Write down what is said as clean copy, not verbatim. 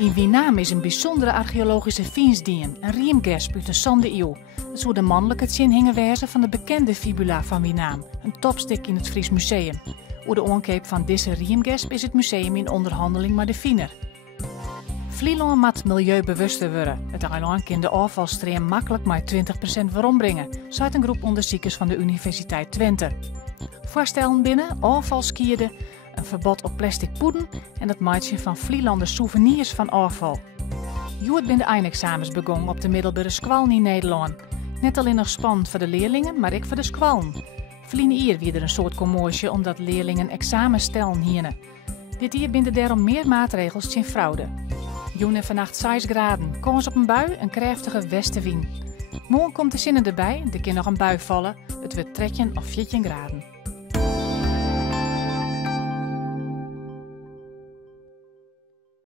In Wienaam is een bijzondere archeologische veenstien, een riemgesp uit de zonde eeuw. Het zou de mannelijke hingen wezen van de bekende fibula van Wienaam, een topstuk in het Fries Museum. Over de aankoop van deze riemgesp is het museum in onderhandeling met de Wiener. Vlieland moet milieubewuster worden. Het eiland kan de afvalstroom makkelijk maar 20% weerombrengen, zei een groep onderzoekers van de Universiteit Twente. Voorstellen binnen afvalskierden, een verbod op plastic poeden en het maken van Vlielander souvenirs van afval. Joert ben de eindexamens begonnen op de middelbare school in Nederland. Net alleen nog spannend voor de leerlingen, maar ook voor de scholen. Vlien hier weer er een soort commotie omdat leerlingen examens stellen hierne. Dit hier binden daarom meer maatregels tegen fraude. Joen en vannacht 6 graden, kans op een bui, een krachtige westenwind. Morgen komt de zinnen erbij, er kan nog een bui vallen, het wordt 13 of 14 graden.